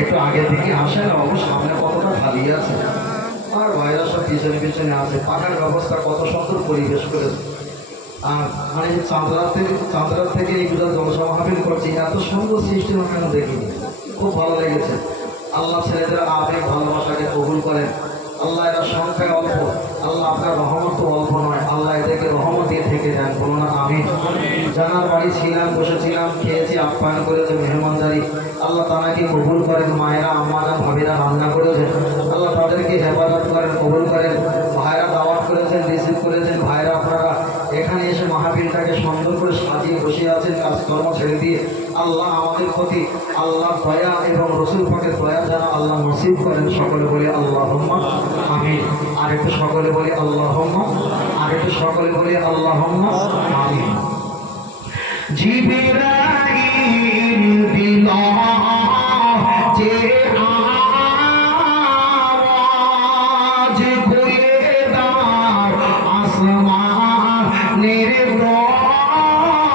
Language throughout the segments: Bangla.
একটু আগে থেকে আসেন, অবশ্য সামনে কতটা খালি আছে, আর ভাইরা সব পিছনে পিছনে আছে। পাখার ব্যবস্থা কত সুন্দর পরিবেশ করেছে। আর মানে চাঁদরাত থেকে এইগুলো জলসা মাহফিল করছি, এত সুন্দর সিস্টেম কেন দেখিনি, খুব ভালো লেগেছে। আল্লাহ ছেলেদের আবেগ ভালোবাসাকে কবুল করেন। আল্লাহ এরা সংখ্যায় অল্প, আল্লাহ আপনার রহমত তো অল্প নয়, আল্লাহ এদেরকে রহমত দিয়ে থেকে দেন, বলো না আমিন। জানার বাড়ি ছিলাম, বসেছিলাম, খেয়েছি, আপ্যায়ন করেছে মেহমানদারি, আল্লাহ তানাকে কবুল করেন। মায়েরা, আম্মারা, ভাবিরা রান্না করেছেন, আল্লাহ তাদেরকে হেফাজত করেন, কবুল করেন। ভাইরা দাওয়াত করেছেন, রিসিভ করেছেন। ভাইরা আপনারা এখানে এসে মাহফিলটাকে সুন্দর করে সাজিয়ে বসে আছেন কাজকর্ম ছেড়ে দিয়ে। আল্লাহ আমাদের প্রতি আল্লাহ দয়া এবং রসুল পাকের দয়া যেন আল্লাহ নসিব করেন। সকলে বলে আল্লাহুম্মা আমিন। আরেকটু সকলে বলে আল্লাহুম্মা, আরেকটু সকলে বলে আল্লাহুম্মা আমিন। জিবরাইল দিলা যে আওয়াজ খুলে দাও আসমানের দ্বার,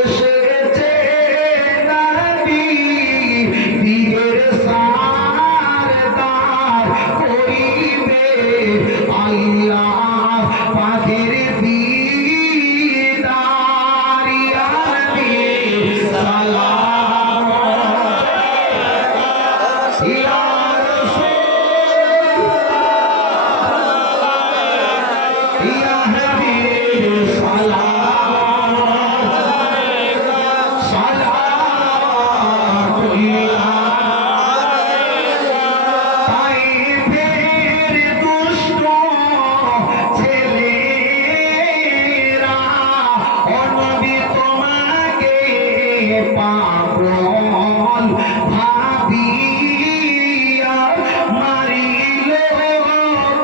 এসেছে নবী দিগের সারদার, করিবে আল্লাহ পাকের দিদার। ইয়া নবী সালাম, ইয়া রাসূল, ইয়া হাবিব সালাম, সালাতুল্লাহ। তাইফের দুষ্ট ছেলেরা ও নবী তোমাকে পাগল ভাবিয়া মারিল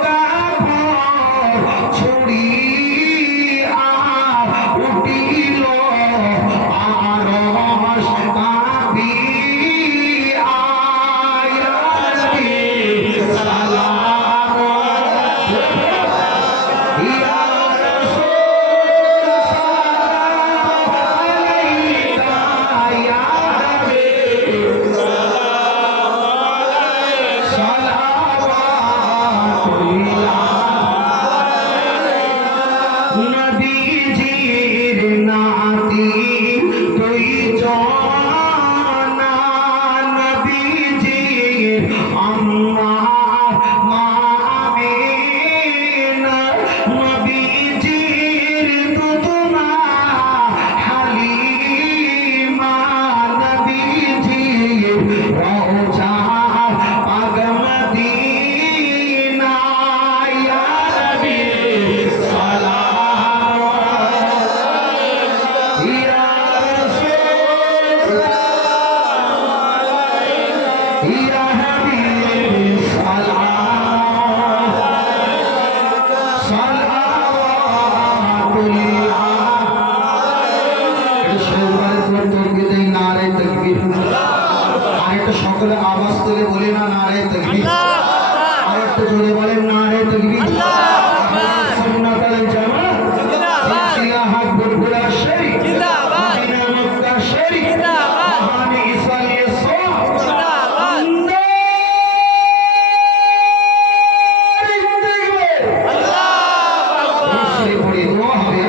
কাফর ছুড়িয়া, উঠিল আরশ কাঁপিয়া। ইয়া নবী সালাম, ইয়া রাসূল সালাম আলাইকা, ইয়া হাবিব সালাওয়াতুল্লাহ। নবীজির নাতি দুই জনা, নবীজির আম্মা মা আমিনা, নবীজির দুধমা হালিমা, নবীজির রওজা পাক মদিনা। ইয়া নবী সালাম, ইয়া রাসূল, ইয়া হাবিব সালাম, সালাতুল্লাহ। এটা সবার উপর তকবীর দেই, নারে তাকবীর। আরেকটা সকলে আওয়াজ তুলে বলি না, নারে তাকবীর। আরেকটা জোরে বলেন, নারে তাকবীর। সুন্নাত আল জামাত সিলসিলা হক বুলবুলা শরীফ মদিনা মক্কা শরীফ মহান ইসলামিয়া সওয়াব আল্লাহু আকবার। পড়ে দোয়া হবে